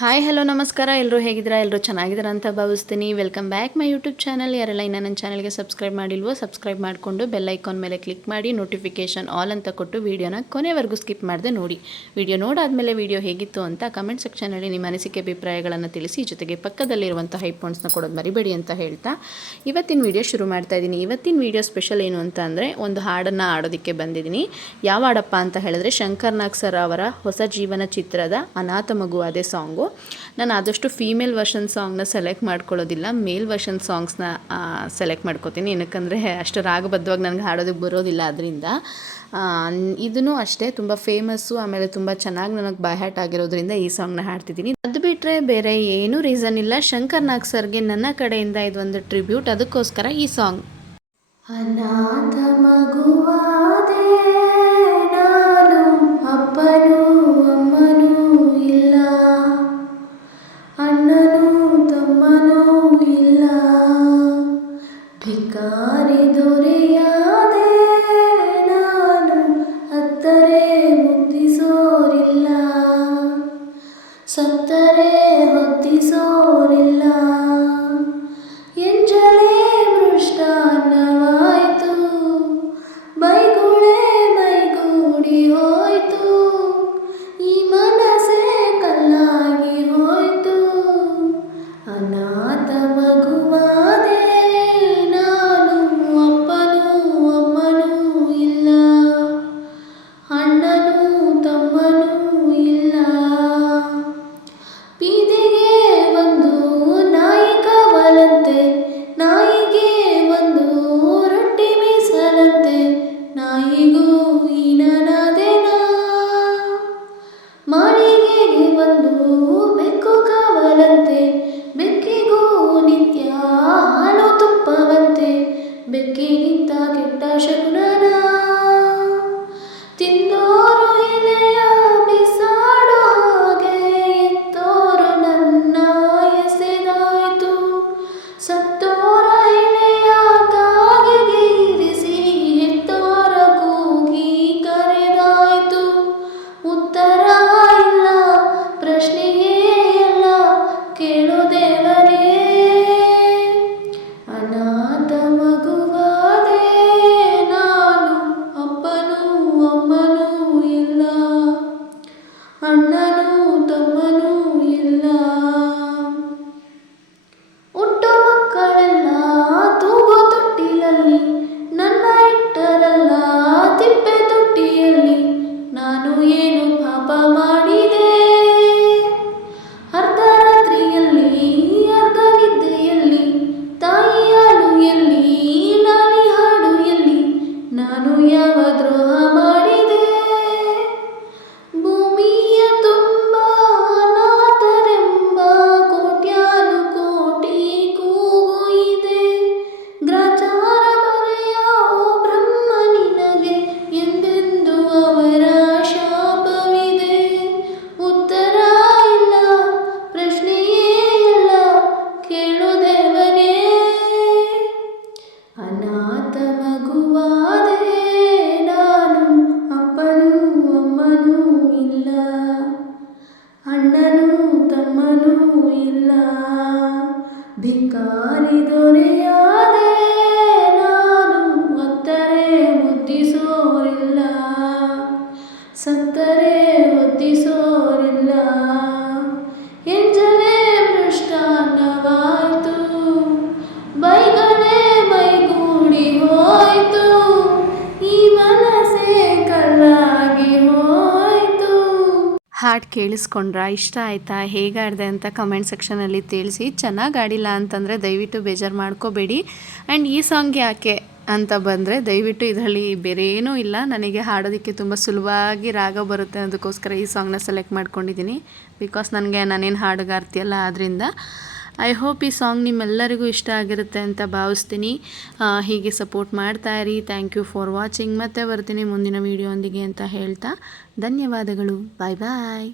Hi hello ನಮಸ್ಕಾರ. ಎಲ್ಲರೂ ಹೇಗಿದ್ದೀರಾ? ಎಲ್ಲರೂ ಚೆನ್ನಾಗಿದ್ದೀರಾ ಅಂತ ಭಾವಿಸ್ತೀನಿ. Welcome back my YouTube channel. ಯಾರೆಲ್ಲ ಇನ್ನೂ ನನ್ನ ಚಾನಲ್ಗೆ ಸಬ್ಸ್ಕ್ರೈಬ್ ಮಾಡಿಲ್ವೋ ಸಬ್ಸ್ಕ್ರೈಬ್ ಮಾಡಿಕೊಂಡು ಬೆಲ್ ಐಕಾನ್ ಮೇಲೆ ಕ್ಲಿಕ್ ಮಾಡಿ ನೋಟಿಫಿಕೇಷನ್ ಆಲ್ ಅಂತ ಕೊಟ್ಟು ವೀಡಿಯೋನ ಕೊನೆವರೆಗೂ ಸ್ಕಿಪ್ ಮಾಡದೆ ನೋಡಿ. ವಿಡಿಯೋ ನೋಡಾದಮೇಲೆ ವಿಡಿಯೋ ಹೇಗಿತ್ತು ಅಂತ ಕಮೆಂಟ್ ಸೆಕ್ಷನಲ್ಲಿ ನಿಮ್ಮ ಅನಿಸಿಕೆ ಅಭಿಪ್ರಾಯಗಳನ್ನು ತಿಳಿಸಿ. ಜೊತೆಗೆ ಪಕ್ಕದಲ್ಲಿರುವಂಥ ಹೈಪೋನ್ಸ್ನ ಕೊಡೋದು ಮರಿಬೇಡಿ ಅಂತ ಹೇಳ್ತಾ ಇವತ್ತಿನ ವಿಡಿಯೋ ಶುರು ಮಾಡ್ತಾ ಇದ್ದೀನಿ. ಇವತ್ತಿನ ವಿಡಿಯೋ ಸ್ಪೆಷಲ್ ಏನು ಅಂತ ಅಂದರೆ ಒಂದು ಹಾಡನ್ನು ಆಡೋದಕ್ಕೆ ಬಂದಿದ್ದೀನಿ. ಯಾವ ಹಾಡಪ್ಪ ಅಂತ ಹೇಳಿದ್ರೆ ಶಂಕರ್ ನಾಗ್ ಸರ್ ಅವರ ಹೊಸ ಜೀವನ ಚಿತ್ರದ ಅನಾಥ ಮಗು ಅದೇ ಸಾಂಗು. ನಾನು ಆದಷ್ಟು ಫೀಮೇಲ್ ವರ್ಷನ್ ಸಾಂಗ್ನ ಸೆಲೆಕ್ಟ್ ಮಾಡ್ಕೊಳ್ಳೋದಿಲ್ಲ, ಮೇಲ್ ವರ್ಷನ್ ಸಾಂಗ್ಸ್ನ ಸೆಲೆಕ್ಟ್ ಮಾಡ್ಕೋತೀನಿ. ಏನಕ್ಕಂದರೆ ಅಷ್ಟು ರಾಗಬದ್ಧವಾಗಿ ನನಗೆ ಹಾಡೋದಕ್ಕೆ ಬರೋದಿಲ್ಲ. ಅದರಿಂದ ಇದೂ ಅಷ್ಟೇ ತುಂಬ ಫೇಮಸ್ಸು, ಆಮೇಲೆ ತುಂಬ ಚೆನ್ನಾಗಿ ನನಗೆ ಬೈ ಹ್ಯಾಟ್ ಆಗಿರೋದ್ರಿಂದ ಈ ಸಾಂಗ್ನ ಹಾಡ್ತಿದ್ದೀನಿ. ಅದು ಬಿಟ್ಟರೆ ಬೇರೆ ಏನೂ ರೀಸನ್ ಇಲ್ಲ. ಶಂಕರ್ ನಾಗ್ ಸರ್ಗೆ ನನ್ನ ಕಡೆಯಿಂದ ಇದೊಂದು ಟ್ರಿಬ್ಯೂಟ್, ಅದಕ್ಕೋಸ್ಕರ ಈ ಸಾಂಗ್. ಅನಾಥ ಮಗುವಾದೆ ನಾನು, ಅಪ್ಪನೂ ಅಮ್ಮನೂ ಇಲ್ಲ, ಅಣ್ಣನೂ ತಮ್ಮನೂ ಇಲ್ಲ, ಭಿಕಾರಿ ದೊರೆಯಾದೆ ನಾನು, ಅತ್ತರೆ ಮುದ್ದಿಸೋರಿಲ್ಲ, ಸತ್ತರೆ ಹೊತ್ತಿಸೋರಿಲ್ಲ, ಎಂಜಲೇ ಮೃಷ್ಟಾನ್ನವಾಯಿತು, ಬೈಗುಳೆ ಮೈಗೂಡಿ ಹೋಯ್ತು, ಈ ಮನಸ್ಸೇ ಕಲ್ಲಾಗಿ ಹೋಯ್ತು, ಅನಾಥ ಮಗುವಾದೆ ನಾನು, ಅಪ್ಪನೂ ಅಮ್ಮನೂ ಇಲ್ಲ, ಅಣ್ಣನೂ ತಮ್ಮನೂ ಇಲ್ಲ. ಬೀದಿಗೆ ಒಂದು ನಾಯಿ ಕವಲಂತೆ, ನಾಯಿಗೆ ಒಂದು ರೊಟ್ಟಿ ಮೀಸಲಂತೆ, ನಾಯಿಗೂ ಈನನಾದೆನಾ, ಮಾಳಿಗೆಗೆ ಒಂದು ಬೆಕ್ಕು ಕವಲಂತೆ, ಬೆಕ್ಕಿಗೂ ನಿತ್ಯ ಹಾಲು ತುಪ್ಪವಂತೆ, ಬೆಕ್ಕಿಗಿಂತ ಕೆಟ್ಟ ಶಕುನನ, ತಿಂದೋರು ಎಲೆಯ ಬಿಸಾಡೋ ಹಾಗೆ ಎತ್ತೋರು ನನ್ನ ಎಸೆದಾಯ್ತು, ಸತ್ತೋರ ಎಲೆಯ ಕಾಗೆಗೆ ಇರಿಸಿ ಹೆತ್ತೋರ ಕೂಗಿ ಕರೆದಾಯ್ತು, ಉತ್ತರ ಇಲ್ಲ ಪ್ರಶ್ನೆಯೇ ಇಲ್ಲ ಕೇಳು ದೇವರೇ, ಅನಾಥ ಮಗುವಾದೆ ನಾನು, ಅಪ್ಪನೂ ಅಮ್ಮನೂ ಇಲ್ಲ, ಅಣ್ಣನೂ ತಮ್ಮನೂ ಇಲ್ಲ. ಹುಟ್ಟು ಮಕ್ಕಳೆಲ್ಲ ತೂಗೋ ತೊಟ್ಟಿಲಲ್ಲಿ, ನನ್ನ ಇಟ್ಟರಲ್ಲ ತಿಪ್ಪೆ ತೊಟ್ಟಿಯಲ್ಲಿ, ನಾನು ಏನು ಪಾಪ ಮಾಡಿದೆ, ಅರ್ಧರಾತ್ರಿಯಲ್ಲಿ ಅರ್ಧ ನಿದ್ದೆಯಲ್ಲಿ, ತಾಯಿ ಹಾಲು ಎಲ್ಲಿ, ನಾನಿ ಹಾಡು ಎಲ್ಲಿ, ನಾನು ಯಾವ ದ್ರೋಹ ಮಾಡಿದೆ, ಭೂಮಿಯ ತುಂಬ ಅನಾಥರೆಂಬ ಕೋಟ್ಯಾನುಕೋಟಿ ಕೂಗು ಇದೆ, ಗ್ರಾಚಾರ ಬರೆಯ ಬ್ರಹ್ಮ ನಿನಗೆ ಎಂದೆಂದು ಅವರ ಶಾಪವಿದೆ, ಉತ್ತರ ಇಲ್ಲ ಪ್ರಶ್ನೆಯೇ ಇಲ್ಲ ಕೇಳು ದೇವರೇ, ಅನಾಥ ಮಗುವಾದೆ ನಾನು, ಅಪ್ಪನೂ ಅಮ್ಮನೂ ಇಲ್ಲ, ಅಣ್ಣನೂ ತಮ್ಮನೂ ಇಲ್ಲ, ಭಿಕಾರಿ ದೊರೆಯಾದೆ ನಾನು, ಒತ್ತರೆ ಮುದ್ದಿಸೋರಿಲ್ಲ, ಸತ್ತರೆ ಒದ್ದಿಸೋರಿಲ್ಲ, ಎಂಜಲೇ ಮೃಷ್ಟಾನ್ನವಾಯ್ತು, ಬೈಗಳೆ ಮೈಗೂಡಿ ಹೋಯ್ತು, ಈ ಮನಸ್ಸೇ ಕಲ್ಲಾಗಿ ಹೋಯ್ತು. ಹಾಡು ಕೇಳಿಸ್ಕೊಂಡ್ರಾ? ಇಷ್ಟ ಆಯಿತಾ? ಹೇಗಾಡಿದೆ ಅಂತ ಕಮೆಂಟ್ ಸೆಕ್ಷನಲ್ಲಿ ತಿಳಿಸಿ. ಚೆನ್ನಾಗಿ ಆಡಿಲ್ಲ ಅಂತಂದರೆ ದಯವಿಟ್ಟು ಬೇಜಾರು ಮಾಡ್ಕೋಬೇಡಿ. ಆ್ಯಂಡ್ ಈ ಸಾಂಗ್ ಯಾಕೆ ಅಂತ ಬಂದರೆ ದಯವಿಟ್ಟು ಇದರಲ್ಲಿ ಬೇರೆ ಏನೂ ಇಲ್ಲ, ನನಗೆ ಹಾಡೋದಕ್ಕೆ ತುಂಬ ಸುಲಭವಾಗಿ ರಾಗ ಬರುತ್ತೆ, ಅದಕ್ಕೋಸ್ಕರ ಈ ಸಾಂಗ್ನ ಸೆಲೆಕ್ಟ್ ಮಾಡ್ಕೊಂಡಿದ್ದೀನಿ. ಬಿಕಾಸ್ ನಾನೇನು ಹಾಡುಗಾರ್ತಿಯಲ್ಲ, ಆದ್ದರಿಂದ ಐ ಹೋಪ್ ಈ ಸಾಂಗ್ ನಿಮ್ಮೆಲ್ಲರಿಗೂ ಇಷ್ಟ ಆಗಿರುತ್ತೆ ಅಂತ ಭಾವಿಸ್ತೀನಿ. ಹೀಗೆ ಸಪೋರ್ಟ್ ಮಾಡ್ತಾಯಿರಿ. Thank you for watching. ಮತ್ತೆ ಬರ್ತೀನಿ ಮುಂದಿನ ವೀಡಿಯೋ ಒಂದಿಗೆ ಅಂತ ಹೇಳ್ತಾ ಧನ್ಯವಾದಗಳು. ಬಾಯ್ ಬಾಯ್.